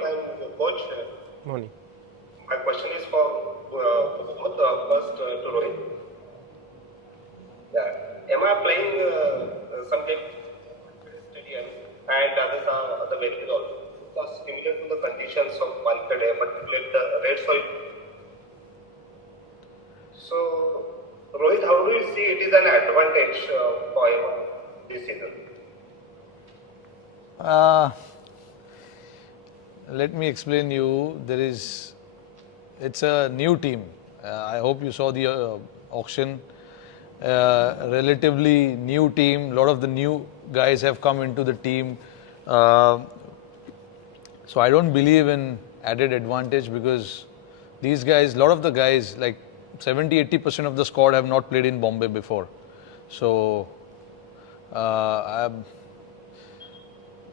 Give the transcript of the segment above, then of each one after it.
Rohit and coach. Morning. My question is for both. First to Rohit. Yeah. Am I playing some game stadium and others are the venues also? Because similar to the conditions of Wankhede, particularly the red soil. So, Rohit, how do you see it is an advantage for this season? Let me explain you. It's a new team. I hope you saw the auction. Relatively new team. A lot of the new guys have come into the team. So I don't believe in added advantage because these guys, a lot of the guys, like 70-80% of the squad have not played in Bombay before. So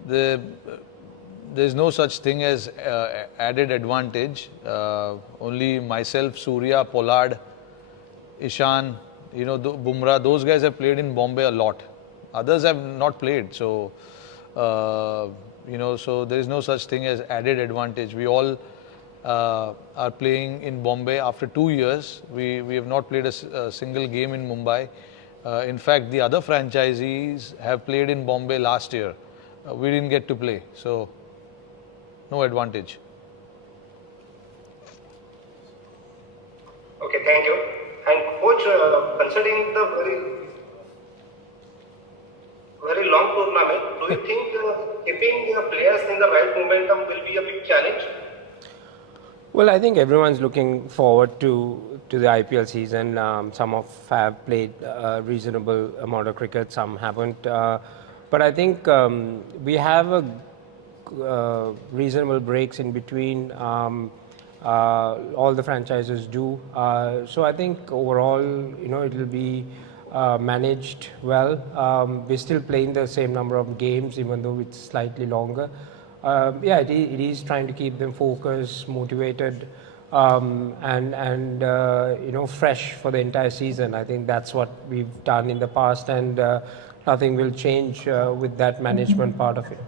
there's no such thing as added advantage. Only myself, Surya, Pollard, Ishan, Bumrah, those guys have played in Bombay a lot. Others have not played. So, so there is no such thing as added advantage. We all are playing in Bombay after 2 years. We have not played a single game in Mumbai. In fact, the other franchisees have played in Bombay last year. We didn't get to play. So, no advantage. Okay, thank you. And coach, considering the very long tournament, do you think keeping players in the right momentum will be a big challenge? Well, I think everyone's looking forward to the IPL season. Some have played a reasonable amount of cricket, some haven't. But I think we have reasonable breaks in between. All the franchises do. So I think overall, it will be managed well. We're still playing the same number of games, even though it's slightly longer. It is trying to keep them focused, motivated, and fresh for the entire season. I think that's what we've done in the past, and nothing will change with that management part of it.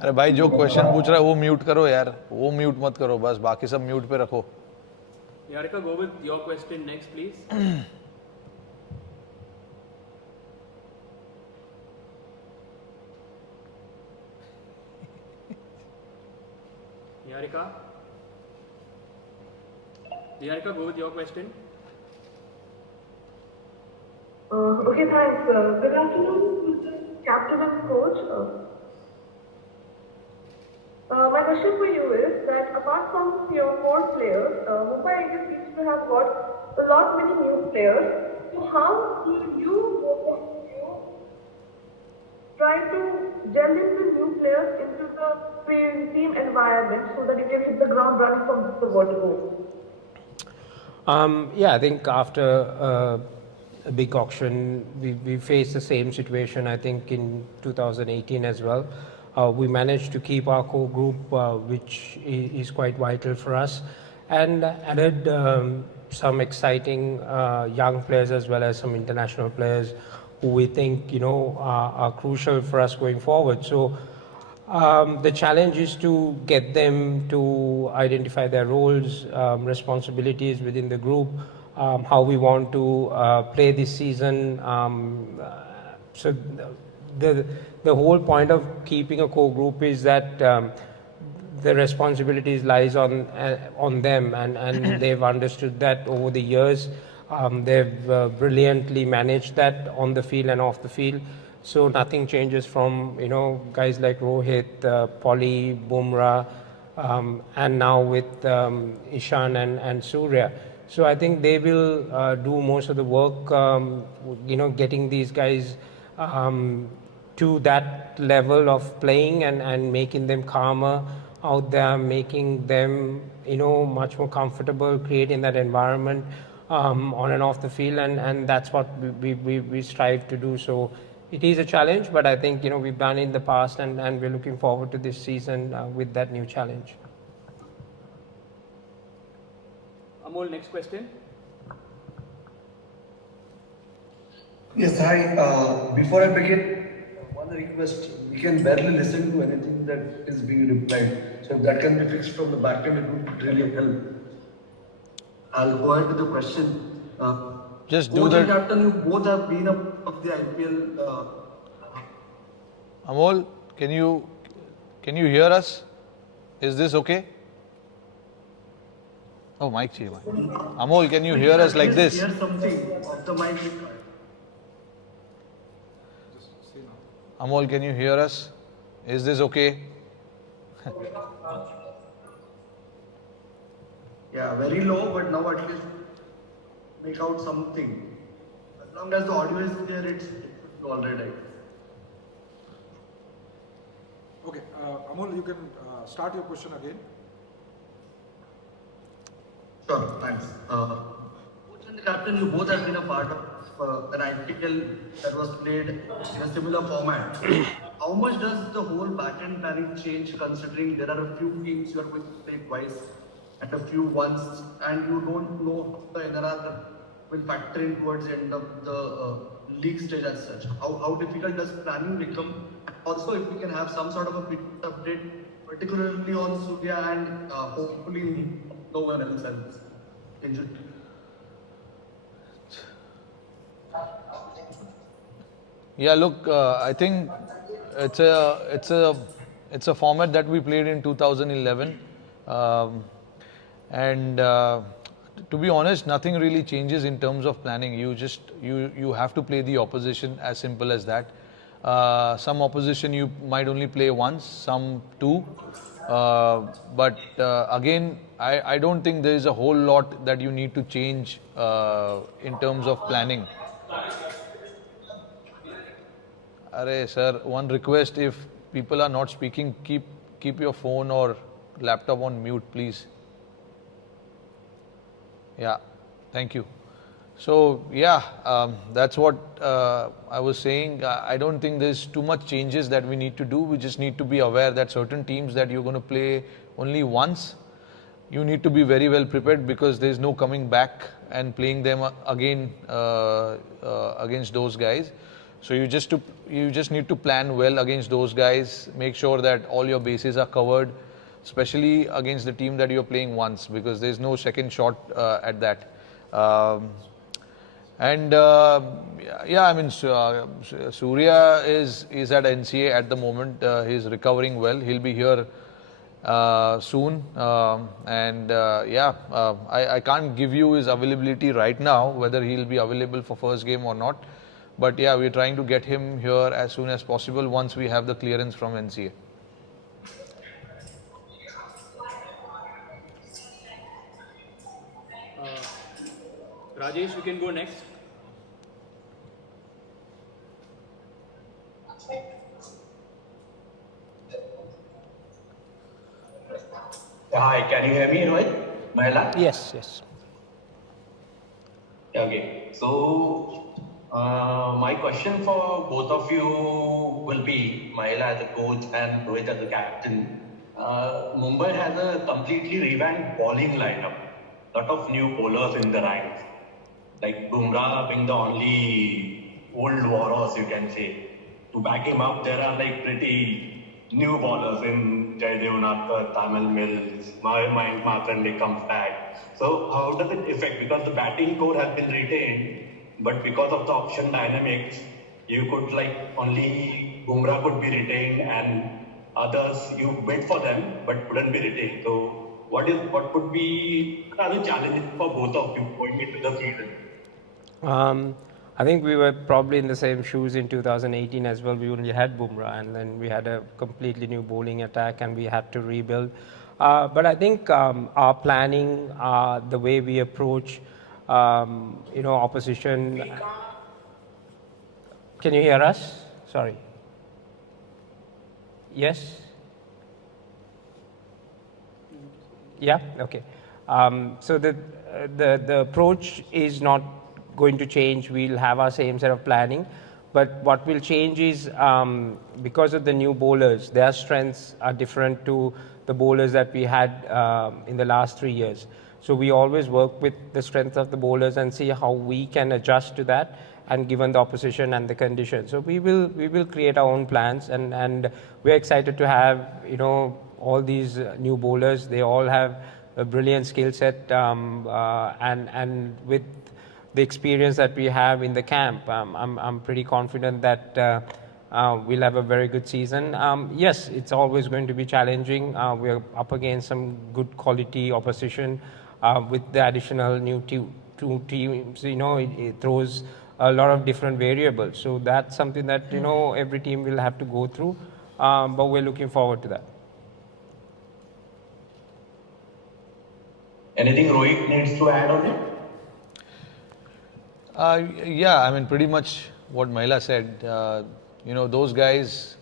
अरे भाई जो question पूछ रहा है वो mute करो यार, वो म्यूट मत करो, बस बाकी सब म्यूट पे रखो. Yarika, go with your question next, please. Yarika, go with your question. Okay, thanks. Good afternoon, Mr. Captain and Coach. My question for you is that apart from your core players, Mumbai Indians seems to have got a lot many new players. So how do you try to gel in the new players into the team environment so that you can hit the ground running from the word go? I think after a big auction, we faced the same situation, I think, in 2018 as well. We managed to keep our core group, which is quite vital for us, and added some exciting young players as well as some international players who we think are crucial for us going forward. So the challenge is to get them to identify their roles, responsibilities within the group, how we want to play this season. So the whole point of keeping a core group is that the responsibilities lies on them, and they've understood that over the years. They've brilliantly managed that on the field and off the field. So nothing changes from guys like Rohit, Polly, Bumrah, and now with Ishan and Surya. So I think they will do most of the work, getting these guys to that level of playing and making them calmer out there, making them much more comfortable, creating that environment on and off the field, and that's what we strive to do. So it is a challenge, but I think we've done it in the past, and we're looking forward to this season with that new challenge. Amol, next question. Yes, hi. Before I begin, one request. We can barely listen to anything that is being replied. So if that can be fixed from the back end, it would really help. I'll go ahead with the question. Just do Coach and the. captain, you both have been a part of the IPL. Amol, can you hear us? Is this okay? Oh, mic चाहिए भाई. Amol, can you hear us like this? Hear something of the mic. Amol, can you hear us? Is this okay? Yeah, very low, but now at least make out something. As long as the audio is there, it should be all right. I guess. Okay, Amol, you can start your question again. Sure, thanks. Coach and the captain, you both have been a part of an IPL that was played in a similar format. How much does the whole back-end planning change, considering there are a few teams you are going to play twice and a few once, and you don't know how the NRR will factor in towards the end of the league stage as such? How difficult does planning become? Also, if we can have some sort of a update, particularly on Surya and hopefully no one else has injured. Yeah, look, I think it's a format that we played in 2011, and to be honest, nothing really changes in terms of planning. You have to play the opposition, as simple as that. Some opposition you might only play once, some two, but again, I don't think there is a whole lot that you need to change in terms of planning. Arey sir, one request: if people are not speaking, keep your phone or laptop on mute, please. Yeah, thank you. So yeah, that's what I was saying. I don't think there's too much changes that we need to do. We just need to be aware that certain teams that you're going to play only once, you need to be very well prepared, because there's no coming back and playing them again against those guys. So you just need to plan well against those guys. Make sure that all your bases are covered, especially against the team that you're playing once, because there's no second shot at that. Yeah, I mean, Surya is at NCA at the moment. He's recovering well. He'll be here soon. I can't give you his availability right now, whether he'll be available for first game or not. But yeah, we're trying to get him here as soon as possible once we have the clearance from NCA. Rajesh, you can go next. Hi, can you hear me, Rohit? Mahela? Yes, yes. Okay, so my question for both of you will be, Mahela as a coach and Rohit as a captain. Mumbai has a completely revamped bowling lineup. Lot of new bowlers in the ranks. Like Bumrah being the only old warhorse, you can say. To back him up, there are like pretty new bowlers in Jayawardene, Tamil Mills, Markande comes back. So how does it affect? Because the batting core has been retained, but because of the option dynamics, you could like only Bumrah could be retained and others you wait for them but couldn't be retained. So what could be other challenges for both of you going into the season? I think we were probably in the same shoes in 2018 as well. We only had Bumrah, and then we had a completely new bowling attack, and we had to rebuild. But I think our planning, the way we approach, opposition. Can you hear us? Sorry. Yes? Yeah? Okay. So the approach is not going to change. We'll have our same set of planning. But what will change is because of the new bowlers, their strengths are different to the bowlers that we had in the last 3 years. So we always work with the strength of the bowlers and see how we can adjust to that, and given the opposition and the conditions. So we will create our own plans, and we're excited to have, all these new bowlers. They all have a brilliant skill set, and with the experience that we have in the camp, I'm pretty confident that we'll have a very good season. Yes, it's always going to be challenging. We're up against some good quality opposition. With the additional two teams, it throws a lot of different variables. So that's something that, every team will have to go through. But we're looking forward to that. Anything Rohit needs to add on it? Yeah, I mean, pretty much what Mahela said. Those guys,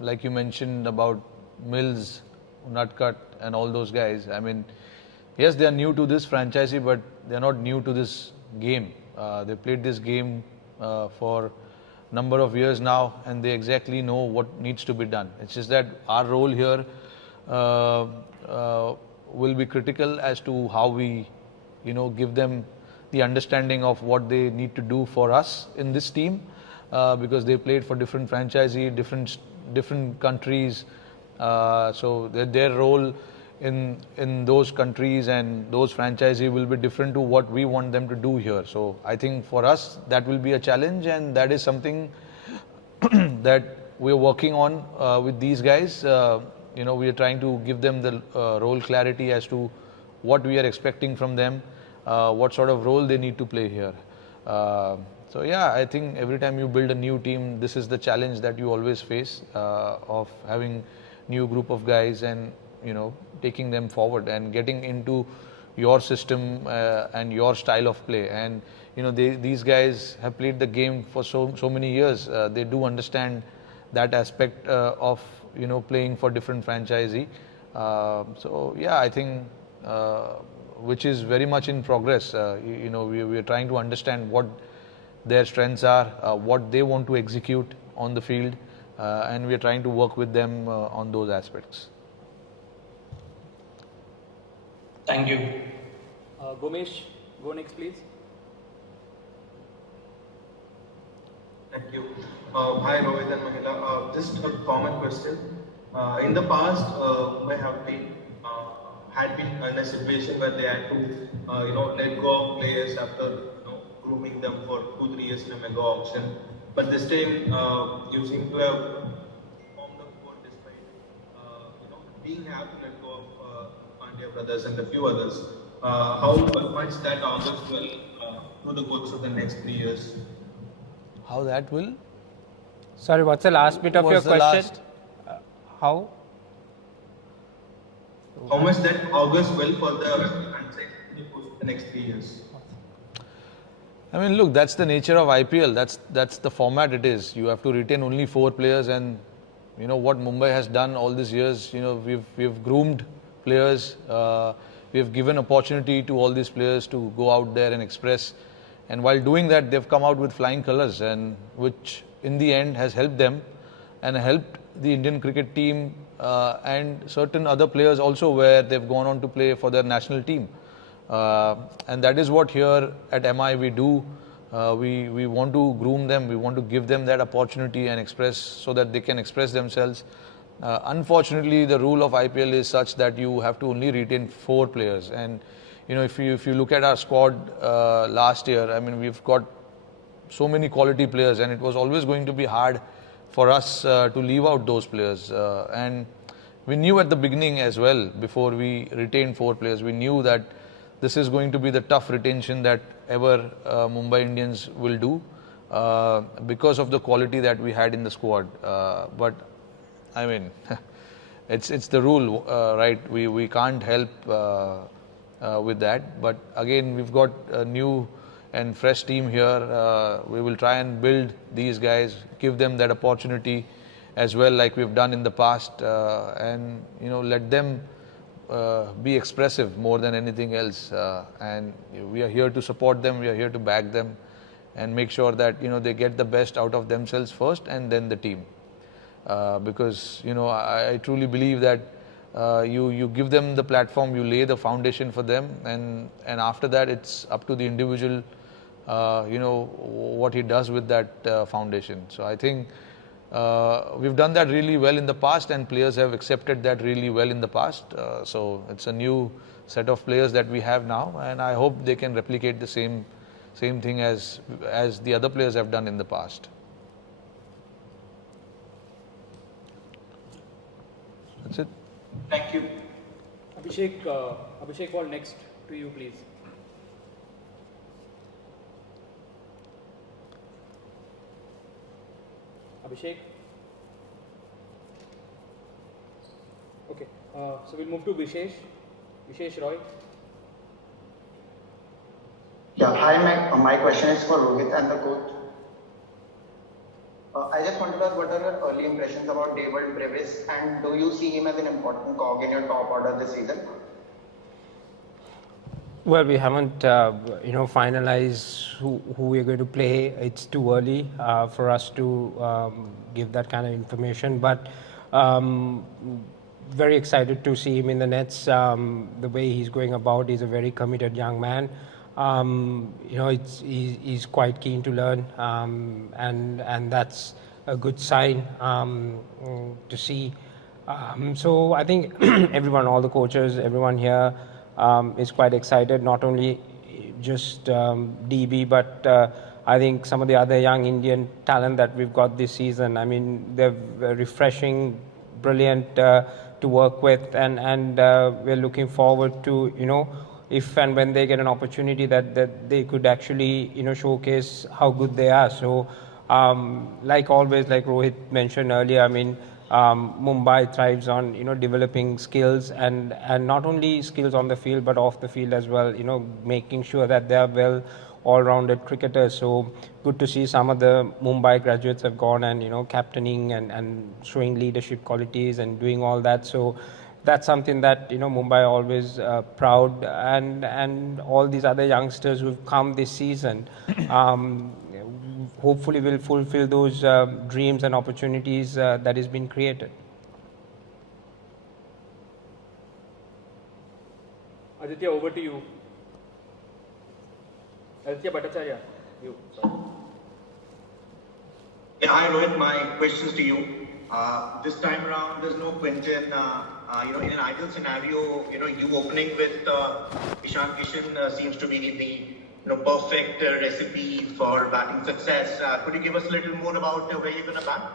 like you mentioned about Mills, Nutcut, and all those guys. I mean, yes, they are new to this franchisee, but they are not new to this game. They played this game for a number of years now, and they exactly know what needs to be done. It's just that our role here will be critical as to how we, give them the understanding of what they need to do for us in this team, because they played for different franchisee, different countries. So their role in those countries and those franchisee will be different to what we want them to do here. So I think for us that will be a challenge, and that is something that we're working on with these guys. We are trying to give them the role clarity as to what we are expecting from them, what sort of role they need to play here. So yeah, I think every time you build a new team, this is the challenge that you always face, of having new group of guys and taking them forward and getting into your system and your style of play. And these guys have played the game for so many years. They do understand that aspect of playing for different franchisee. So yeah, I think which is very much in progress. We are trying to understand what their strengths are, what they want to execute on the field, and we are trying to work with them on those aspects. Thank you. Gomesh, go next, please. Thank you. Hi, Rohit and Mahela. Just a common question. In the past, Mumbai have been had been in a situation where they had to, let go of players after grooming them for 2-3 years in a mega auction. But this time, you seem to have formed the board despite, being have to let go of Pandya brothers and a few others. How much that augurs well to the course of the next 3 years? How that will? Sorry, what's the last bit of your question? How? How much that augurs well for the franchise in the course of the next 3 years? I mean, look, that's the nature of IPL. That's the format it is. You have to retain only 4 players, and what Mumbai has done all these years. We've groomed players. We have given opportunity to all these players to go out there and express. And while doing that, they've come out with flying colours, and which in the end has helped them and helped the Indian cricket team and certain other players also, where they've gone on to play for their national team. And that is what here at MI we do. We want to groom them. We want to give them that opportunity and express, so that they can express themselves. Unfortunately, the rule of IPL is such that you have to only retain 4 players. And if you look at our squad last year, I mean, we've got so many quality players, and it was always going to be hard for us to leave out those players. And we knew at the beginning as well, before we retained 4 players, we knew that this is going to be the tough retention that ever Mumbai Indians will do, because of the quality that we had in the squad. But I mean, it's the rule, right? We can't help with that. But again, we've got a new and fresh team here. We will try and build these guys, give them that opportunity as well, like we've done in the past, and let them be expressive more than anything else. And we are here to support them. We are here to back them and make sure that they get the best out of themselves first, and then the team. Because I truly believe that you give them the platform, you lay the foundation for them, and after that it's up to the individual, what he does with that foundation. So I think we've done that really well in the past, and players have accepted that really well in the past. So it's a new set of players that we have now, and I hope they can replicate the same thing as the other players have done in the past. That's it. Thank you. Abhishek, ball next to you, please. Abhishek. Okay, so we'll move to Vishesh Roy. Yeah, hi, my question is for Rohit and the coach. I just wanted to ask, what are your early impressions about David Brevis, and do you see him as an important cog in your top order this season? Well, we haven't, finalized who we're going to play. It's too early for us to give that kind of information. But very excited to see him in the nets. The way he's going about, he's a very committed young man. He's quite keen to learn, and that's a good sign to see. So I think everyone, all the coaches, everyone here is quite excited. Not only just DB, but I think some of the other young Indian talent that we've got this season. I mean, they're refreshing, brilliant to work with, and we're looking forward to if and when they get an opportunity that they could actually showcase how good they are. So like always, like Rohit mentioned earlier, I mean, Mumbai thrives on developing skills, and not only skills on the field but off the field as well, making sure that they are well all-rounded cricketers. So good to see some of the Mumbai graduates have gone and captaining and showing leadership qualities and doing all that. So that's something that Mumbai always proud, and all these other youngsters who've come this season hopefully will fulfill those dreams and opportunities that has been created. Aditya, over to you. Aditya Bhattacharya, you. Sorry. Yeah, hi Rohit, my questions to you. This time around, there's no Quinton. In an ideal scenario, you opening with Ishan Kishan seems to be the perfect recipe for batting success. Could you give us a little more about where you're going to bat?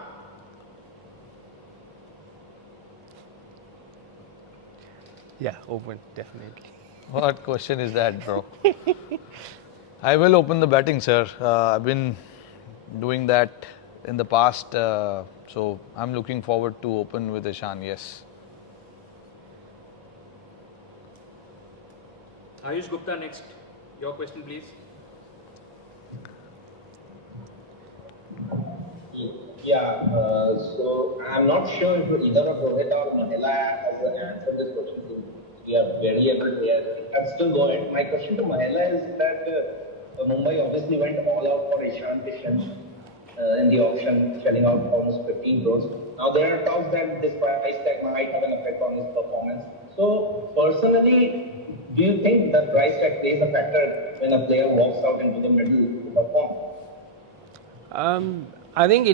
Yeah, open, definitely. What question is that, bro? I will open the batting, sir. I've been doing that in the past, so I'm looking forward to open with Ishan, yes. Ayush Gupta next. Your question, please. Yeah, so I'm not sure if either of Rohit or Mahela has answered this question. We are very able to I'll still go ahead. My question to Mahela is that Mumbai obviously went all out for Ishan Kishan in the auction, shelling out almost 15 crores. Now there are talks that this price tag might have an effect on his performance. So personally, do you think that price tag plays a factor when a player walks out into the middle to perform? I think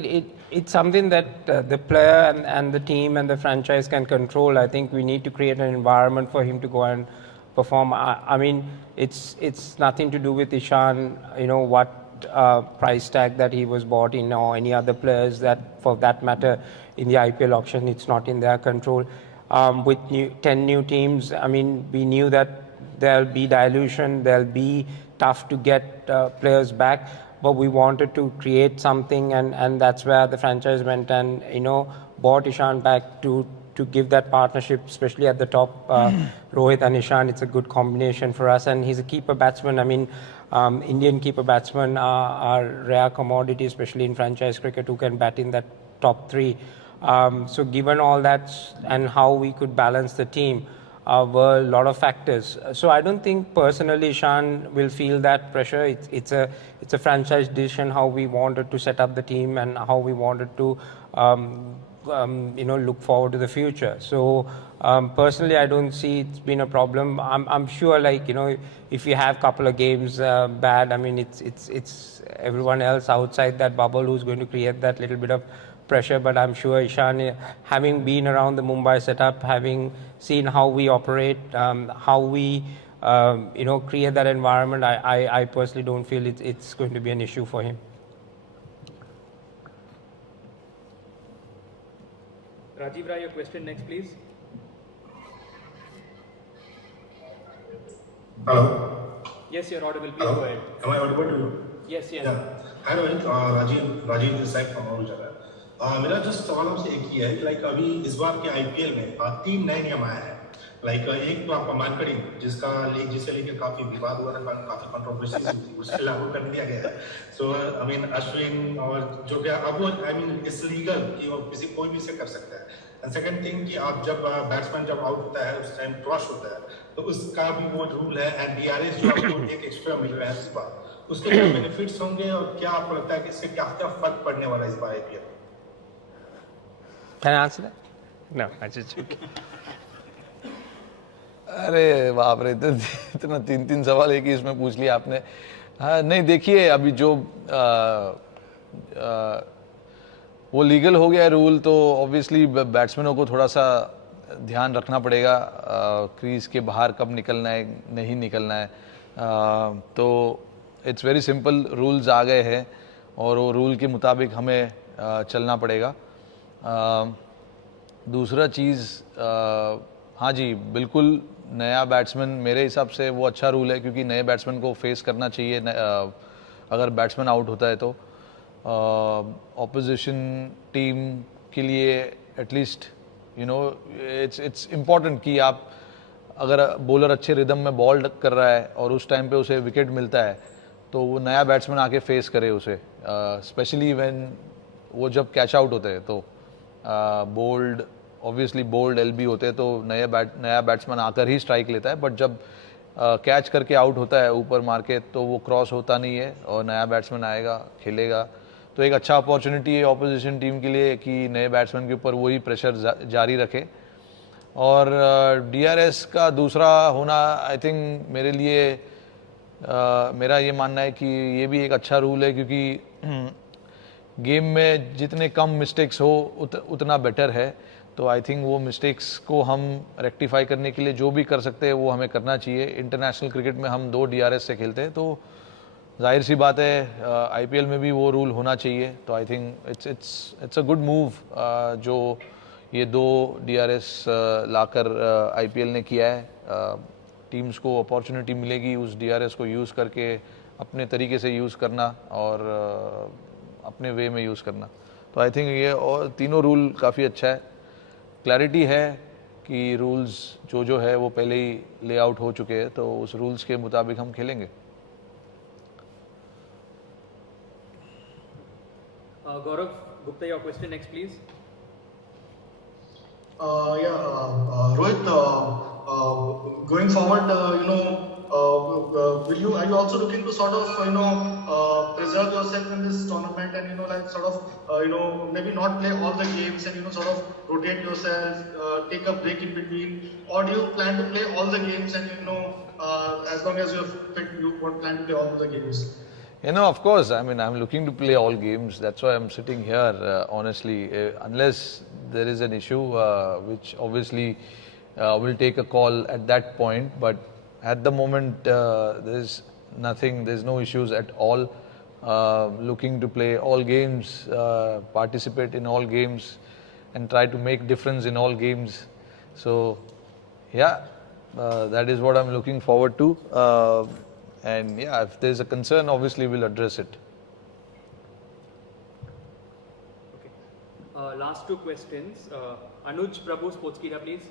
it's something that the player and the team and the franchise can control. I think we need to create an environment for him to go and perform. I mean, it's nothing to do with Ishan, what price tag that he was bought in, or any other players that, for that matter, in the IPL auction, it's not in their control. With 10 new teams, I mean, we knew that there'll be dilution, there'll be tough to get players back, but we wanted to create something, and that's where the franchise went and bought Ishan back to give that partnership, especially at the top. Rohit and Ishan, it's a good combination for us, and he's a keeper batsman. I mean, Indian keeper batsmen are rare commodity, especially in franchise cricket, who can bat in that top three. So given all that and how we could balance the team, were a lot of factors. So I don't think personally Ishan will feel that pressure. It's a franchise decision how we wanted to set up the team and how we wanted to look forward to the future. So personally, I don't see it's been a problem. I'm sure, if you have a couple of games bad, I mean, it's everyone else outside that bubble who's going to create that little bit of pressure. But I'm sure Ishan, having been around the Mumbai setup, having seen how we operate, how we create that environment, I personally don't feel it's going to be an issue for him. Rajiv Rai, your question next, please. Hello. Yes, you're audible. Please Hello. go ahead. Am I audible to you? Yes, yes. Yeah. Hi Rohit, Rajiv this side from Aurora. मेरा just सवाल आपसे एक ही है, like अभी इस बार के IPL में 3 नए नियम आए हैं. लाइक एक तो आपका मानकड़ी जिसे लेके काफी विवाद हुआ था, काफी कंट्रोवर्सी हुई, उसके लागू कर दिया गया है. सो आई मीन अश्विन और जो क्या अब वो आई मीन इट्स लीगल कि वो कोई भी इसे कर सकता है. एंड सेकंड थिंग कि आप जब बैट्समैन जब आउट होता है उस टाइम क्रॉस होता है तो उसका भी वो रूल है. एंड DRS जो आपको एक एक्स्ट्रा मिल रहा है इस बार, उसके क्या बेनिफिट्स होंगे और क्या आपको लगता है कि इससे क्या क्या फर्क पड़ने वाला है इस बार IPL? Can I answer that? No, I just joking. अरे बाप रे, इतना 3 सवाल एक ही इसमें पूछ लिया आपने. हाँ नहीं, देखिए अभी जो वो लीगल हो गया रूल, तो ऑब्वियसली बैट्समैनों को थोड़ा सा ध्यान रखना पड़ेगा क्रीज के बाहर कब निकलना है, नहीं निकलना है. तो इट्स वेरी सिंपल, रूल्स आ गए हैं और वो रूल के मुताबिक हमें चलना पड़ेगा. दूसरा चीज़, हाँ जी बिल्कुल, नया बैट्समैन मेरे हिसाब से वो अच्छा रूल है, क्योंकि नए बैट्समैन को फेस करना चाहिए अगर बैट्समैन आउट होता है तो. ऑपोजिशन टीम के लिए एटलीस्ट इट्स इम्पॉर्टेंट कि आप, अगर बॉलर अच्छे रिदम में बॉल कर रहा है और उस टाइम पे उसे विकेट मिलता है तो वो नया बैट्समैन आके फेस करे उसे, स्पेशली व्हेन वो जब कैच आउट होते हैं तो बोल्ड ऑब्वियसली बोल्ड LB होते हैं तो नया बैट्समैन आकर ही स्ट्राइक लेता है. बट जब कैच करके आउट होता है ऊपर मार के तो वो क्रॉस होता नहीं है और नया बैट्समैन आएगा, खेलेगा. तो एक अच्छा अपॉर्चुनिटी है ऑपोजिशन टीम के लिए कि नए बैट्समैन के ऊपर वही प्रेशर जारी रखे. और DRS का दूसरा होना, आई थिंक मेरे लिए मेरा ये मानना है कि ये भी एक अच्छा रूल है, क्योंकि गेम में जितने कम मिस्टेक्स हो उतना बेटर है. तो आई थिंक वो मिस्टेक्स को हम रेक्टिफाई करने के लिए जो भी कर सकते हैं वो हमें करना चाहिए. इंटरनेशनल क्रिकेट में हम 2 DRS से खेलते हैं, तो जाहिर सी बात है IPL में भी वो रूल होना चाहिए. तो I think it's a good move जो ये 2 DRS लाकर IPL ने किया है. टीम्स को अपॉर्चुनिटी मिलेगी उस DRS को यूज़ करके अपने तरीके से यूज़ करना और अपने वे में यूज़ करना. तो आई थिंक ये और तीनों रूल काफ़ी अच्छा है. क्लैरिटी है कि रूल्स जो है वो पहले ही ले आउट हो चुके हैं, तो उस रूल्स के मुताबिक हम खेलेंगे. Gaurav Gupta, your question next, please. Rohit, going forward, are you also looking to sort of preserve yourself in this tournament and sort of maybe not play all the games and sort of rotate yourself, take a break in between, or do you plan to play all the games and as long as you're fit you won't plan to play all the games? Of course, I mean, I'm looking to play all games. That's why I'm sitting here, honestly. Unless there is an issue, which obviously will take a call at that point. But at the moment, there's nothing, there's no issues at all. Looking to play all games, participate in all games, and try to make difference in all games. So, yeah, that is what I'm looking forward to. And yeah, if there's a concern, obviously we'll address it. Okay. Last 2 questions. Anuj Prabhu, Sportskeeda, please.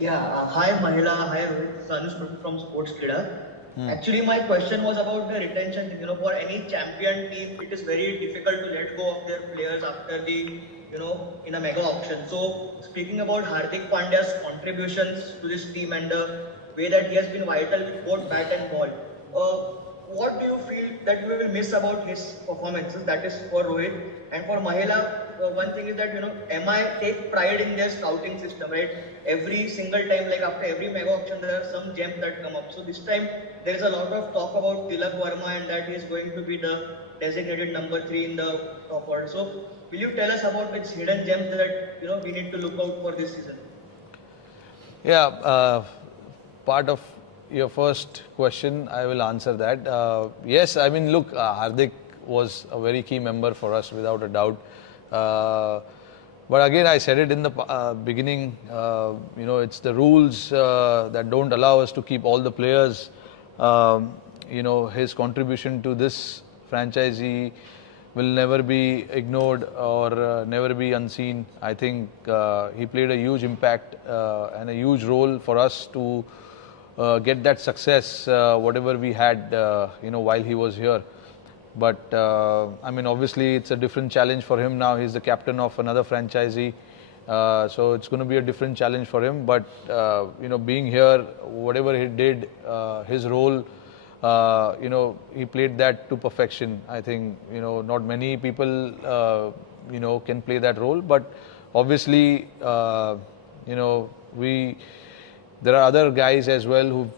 Hi Mahela, hi Rohit. This is Anuj Prabhu from Sportskeeda. Actually, my question was about the retention. For any champion team, it is very difficult to let go of their players after the, in a mega auction. So, speaking about Hardik Pandya's contributions to this team and the way that he has been vital with both bat and ball, what do you feel that you will miss about his performances? That is for Rohit. And for Mahela, one thing is that, MI take pride in their scouting system, right? Every single time, like after every mega auction, there are some gems that come up. So this time, there is a lot of talk about Tilak Verma and that he is going to be the designated number 3 in the top order. So will you tell us about which hidden gems that, we need to look out for this season? Yeah, part of your first question, I will answer that. Yes, I mean, look, Hardik was a very key member for us, without a doubt. But again, I said it in the beginning, it's the rules that don't allow us to keep all the players. His contribution to this franchisee will never be ignored or never be unseen. I think he played a huge impact and a huge role for us to get that success, whatever we had, while he was here. But I mean, obviously, it's a different challenge for him now. He's the captain of another franchisee, so it's going to be a different challenge for him. But being here, whatever he did, his role, he played that to perfection. I think not many people can play that role. But obviously, there are other guys as well who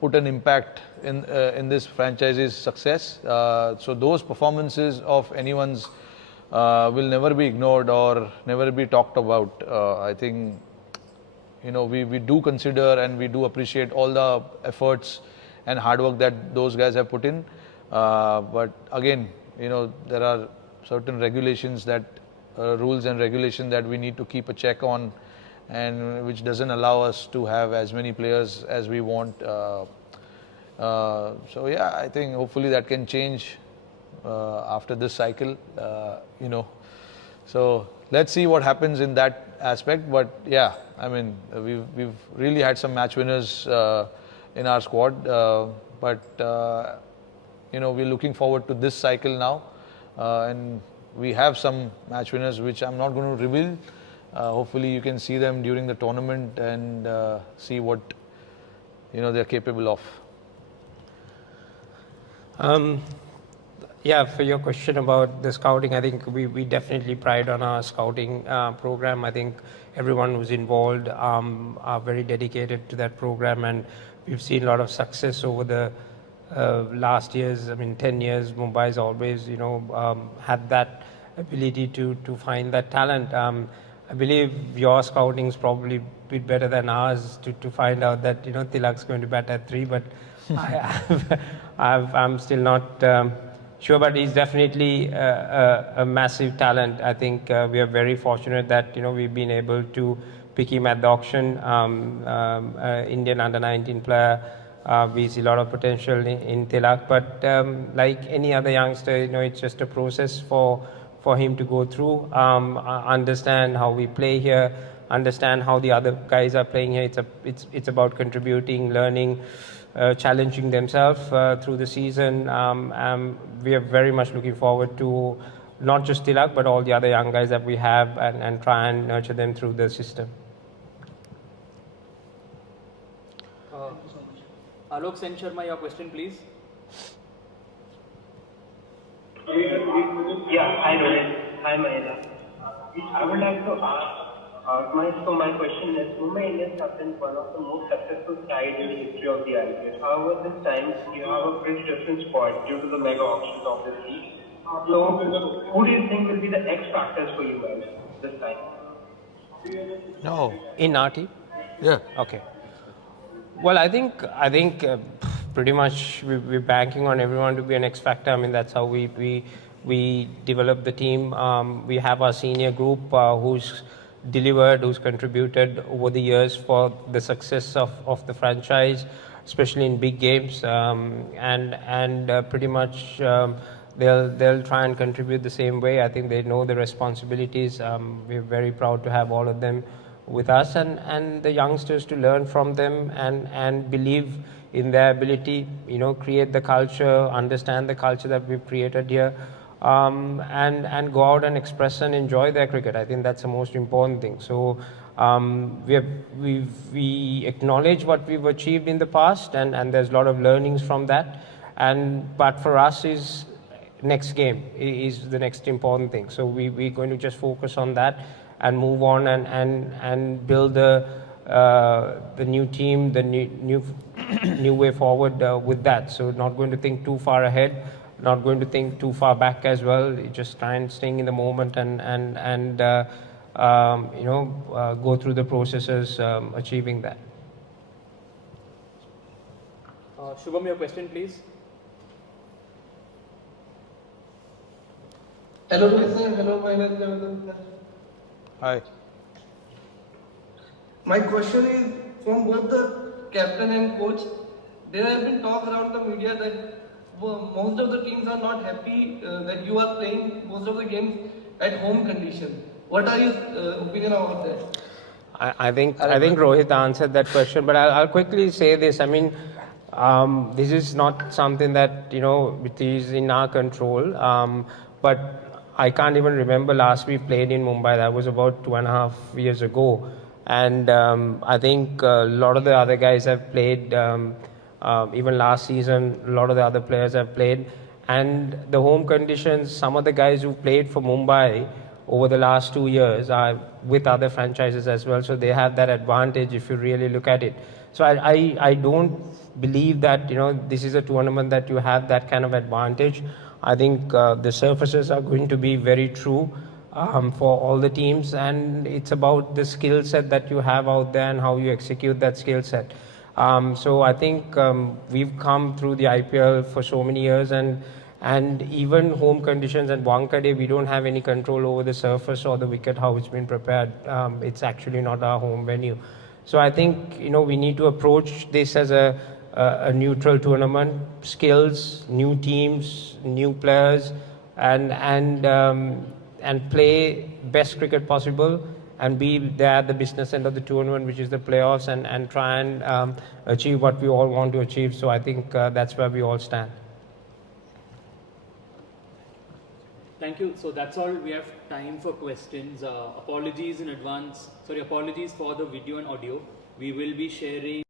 put an impact in this franchise's success. So those performances of anyone's will never be ignored or never be talked about. I think we do consider and we do appreciate all the efforts and hard work that those guys have put in. But again, there are certain regulations that rules and regulations that we need to keep a check on, and which doesn't allow us to have as many players as we want. So yeah, I think hopefully that can change after this cycle. So let's see what happens in that aspect. But yeah, I mean, we've really had some match winners in our squad. But we're looking forward to this cycle now, and we have some match winners which I'm not going to reveal. Hopefully you can see them during the tournament and see what they're capable of. Yeah, for your question about the scouting, I think we definitely pride on our scouting program. I think everyone who's involved are very dedicated to that program, and we've seen a lot of success over the last years. I mean, 10 years, Mumbai's always, had that ability to find that talent. I believe your scouting is probably a bit better than ours to find out that Tilak's going to bat at 3, but I'm still not sure. But he's definitely a massive talent. I think we are very fortunate that we've been able to pick him at the auction. Indian under-19 player. We see a lot of potential in Tilak, but like any other youngster, it's just a process for him to go through, understand how we play here, understand how the other guys are playing here. It's about contributing, learning, challenging themselves through the season. We are very much looking forward to not just Tilak, but all the other young guys that we have, and try and nurture them through the system. Alok Sen Sharma, your question, please. Yeah, hi Rohit, hi Mahela. I would like to ask my question is, Mumbai Indians have been one of the most successful sides in the history of the IPL. However, this time you have a pretty different squad due to the mega auctions of this league. So, who do you think will be the X factors for you guys this time? No. In our team? Yeah. Okay. Well, I think pretty much we're banking on everyone to be an X factor. I mean, that's how we develop the team. We have our senior group who's delivered, who's contributed over the years for the success of the franchise, especially in big games, and pretty much they'll try and contribute the same way. I think they know the responsibilities. We're very proud to have all of them with us, and the youngsters to learn from them and believe in their ability, create the culture, understand the culture that we've created here, and go out and express and enjoy their cricket. I think that's the most important thing. So we acknowledge what we've achieved in the past, and there's a lot of learnings from that, But for us is next game is the next important thing. So we're going to just focus on that and move on and build the new team, the new way forward with that. So not going to think too far ahead, not going to think too far back as well. Just try and staying in the moment and go through the processes, achieving that. Shubham, your question, please. Hello, sir. Hello, Mahela. Hi. My question is from both the captain and coach. There has been talk around the media that most of the teams are not happy that you are playing most of the games at home condition. What are your opinion about that? I think Rohit answered that question, but I'll quickly say this. I mean, this is not something that it is in our control. But I can't even remember last we played in Mumbai. That was about 2.5 years ago, and I think a lot of the other guys have played. Even last season, a lot of the other players have played, and the home conditions. Some of the guys who played for Mumbai over the last 2 years are with other franchises as well, so they have that advantage if you really look at it. So I don't believe that this is a tournament that you have that kind of advantage. I think the surfaces are going to be very true for all the teams, and it's about the skill set that you have out there and how you execute that skill set. So I think we've come through the IPL for so many years, and even home conditions at Wankhede, we don't have any control over the surface or the wicket, how it's been prepared. It's actually not our home venue. So I think we need to approach this as a neutral tournament, skills, new teams, new players, and play best cricket possible, and be there at the business end of the tournament, which is the playoffs, and try and achieve what we all want to achieve. So I think that's where we all stand. Thank you. So that's all. We have time for questions. Apologies in advance. Apologies for the video and audio. We will be sharing